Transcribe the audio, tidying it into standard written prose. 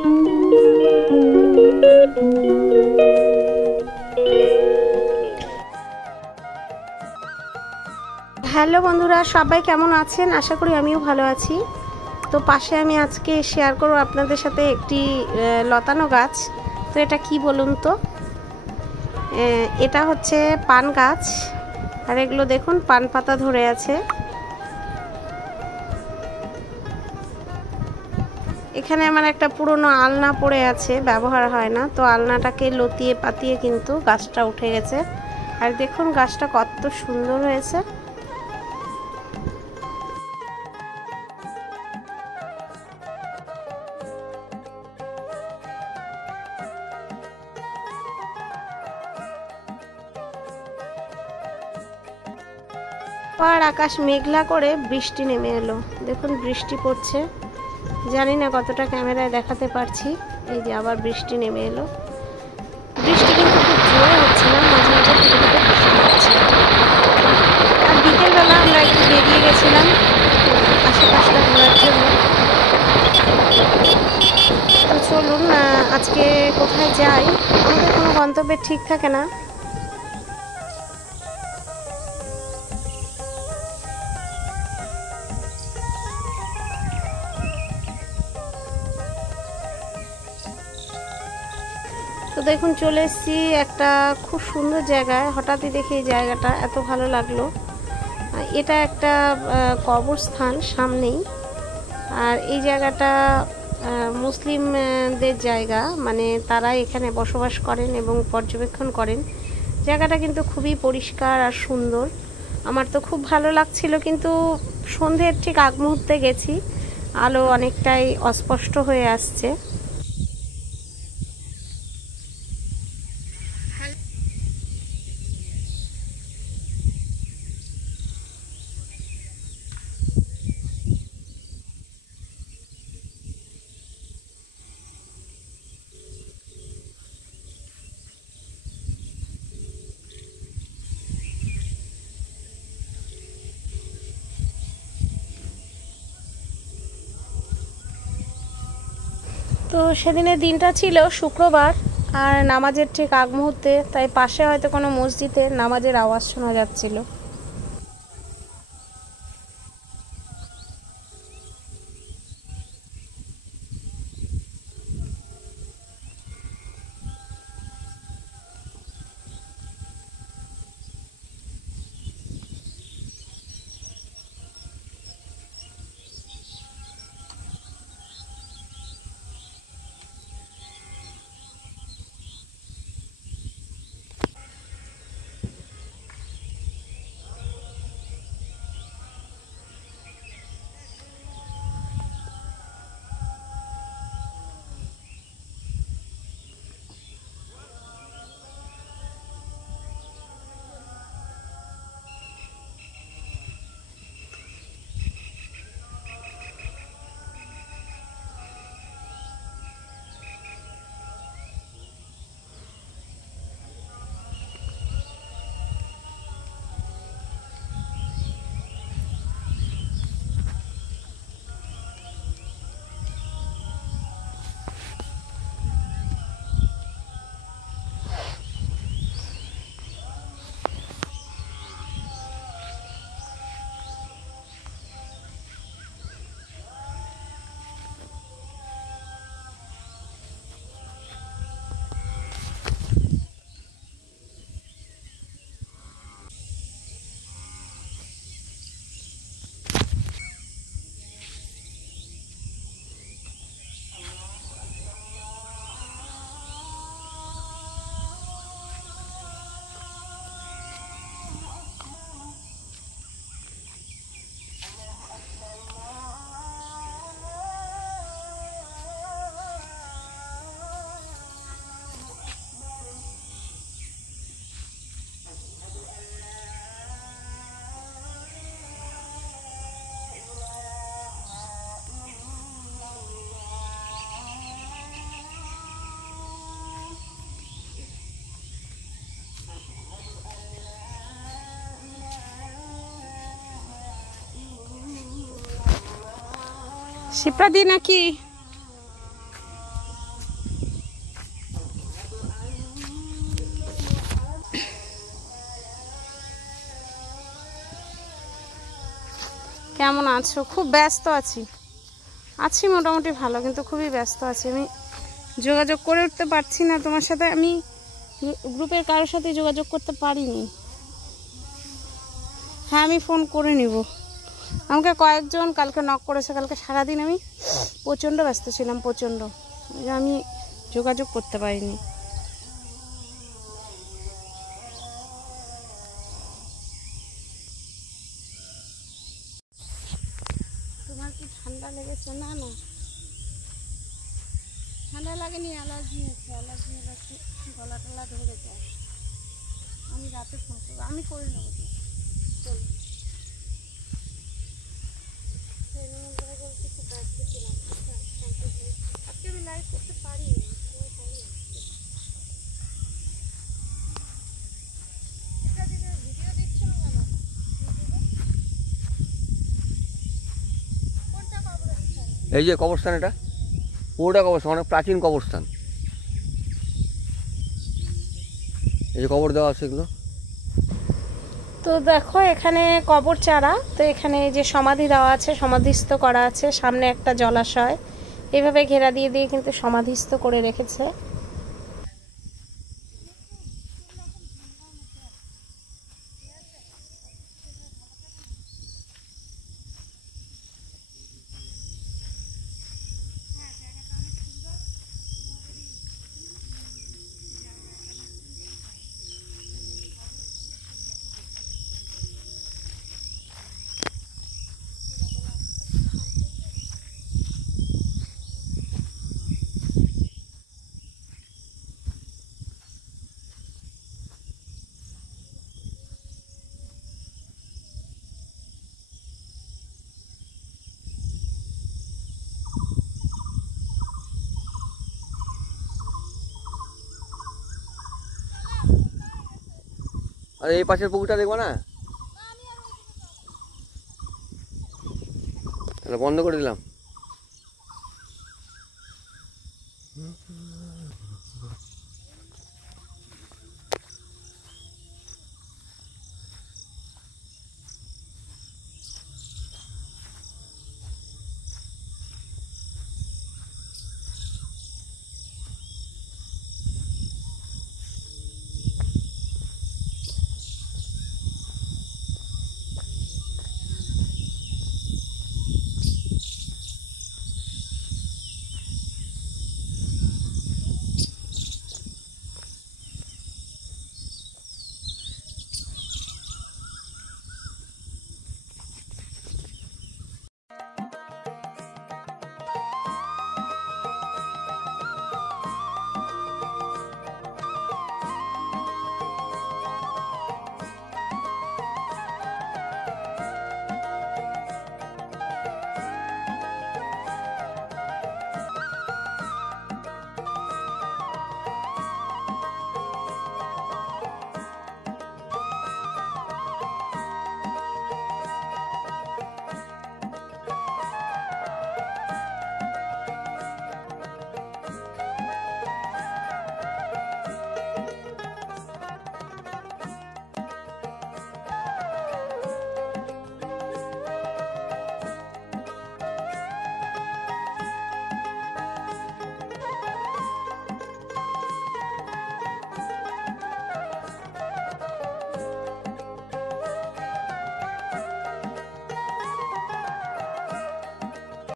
Hello বন্ধুরা, সবাই কেমন আছেন? আশা করি আমিও ভালো আছি। তো পাশে আমি আজকে শেয়ার করব আপনাদের সাথে একটি লতানো গাছ। তো এটা কি বলুন তো? এটা হচ্ছে পান গাছ। আর এগুলো দেখুন পান পাতা ধরে আছে। এখানে আমার একটা পুরনো আলনা পড়ে আছে, ব্যবহার হয় না, তো আলনাটাকে লতিয়ে পাতিয়ে কিন্তু গাছটা উঠে গেছে। আর দেখুন গাছটা কত সুন্দর হয়েছে। আর আকাশ মেঘলা করে বৃষ্টি নেমে এলো। দেখুন বৃষ্টি পড়ছে, জানি না কতটা ক্যামেরায় দেখাতে পারছি। এই যে আবার বৃষ্টি নেমে এলো। বৃষ্টি কিন্তু খুব জোরে হচ্ছে না, মাঝে মাঝে টিপে বৃষ্টি হচ্ছে। আর বিকেলবেলা আমরা একটু বেরিয়ে গেছিলাম আশেপাশটা ঘোরার জন্য। তো চলুন আজকে কোথায় যাই, আমাদের কোনো গন্তব্যের ঠিক থাকে না। তো দেখুন চলে এসেছি একটা খুব সুন্দর জায়গায়। হঠাৎই দেখি এই জায়গাটা এত ভালো লাগলো। এটা একটা কবরস্থান সামনেই। আর এই জায়গাটা মুসলিমদের জায়গা, মানে তারা এখানে বসবাস করেন এবং পর্যবেক্ষণ করেন। জায়গাটা কিন্তু খুবই পরিষ্কার আর সুন্দর। আমার তো খুব ভালো লাগছিল, কিন্তু সন্ধ্যের ঠিক আগ মুহূর্তে গেছি, আলো অনেকটাই অস্পষ্ট হয়ে আসছে। তো সেদিনের দিনটা ছিল শুক্রবার, আর নামাজের ঠিক আগ মুহূর্তে, তাই পাশে হয়তো কোনো মসজিদে নামাজের আওয়াজ শোনা যাচ্ছিল। শিপ্রা দি নাকি কেমন আছো? খুব ব্যস্ত আছি মোটামুটি ভালো, কিন্তু খুবই ব্যস্ত আছি। আমি যোগাযোগ করে উঠতে পারছি না তোমার সাথে, আমি গ্রুপের কারোর সাথে যোগাযোগ করতে পারিনি। হ্যাঁ, আমি ফোন করে নিব। আমাকে কয়েকজন কালকে নক করেছে, কালকে সারাদিন আমি প্রচণ্ড ব্যস্ত ছিলাম, প্রচণ্ড, আমি যোগাযোগ করতে পারিনি। তোমার কি ঠান্ডা লেগেছে? না না, ঠান্ডা লাগেনি, অ্যালার্জি আছে, অ্যালার্জি গলা টলা ধরে যায়। আমি রাতে ফোন করবো, আমি করে নেবো। চলো, বলতে খুব ব্যস্ত ছিলাম, আজকে আমি লাইভ করতে পারিনি। ভিডিও দিচ্ছ না কেন? কোনটা কবরস্থান? এই যে কবরস্থান, এটা পুরোটা কবরস্থান, অনেক প্রাচীন কবরস্থান। এই যে কবর দেওয়া আছে এগুলো। তো দেখো এখানে কবর চারা, তো এখানে যে সমাধি দেওয়া আছে, সমাধিস্থ করা আছে, সামনে একটা জলাশয়, এভাবে ঘেরা দিয়ে দিয়ে কিন্তু সমাধিস্থ করে রেখেছে। আর এই পাশের পুকুরটা দেখবো না, তাহলে বন্ধ করে দিলাম।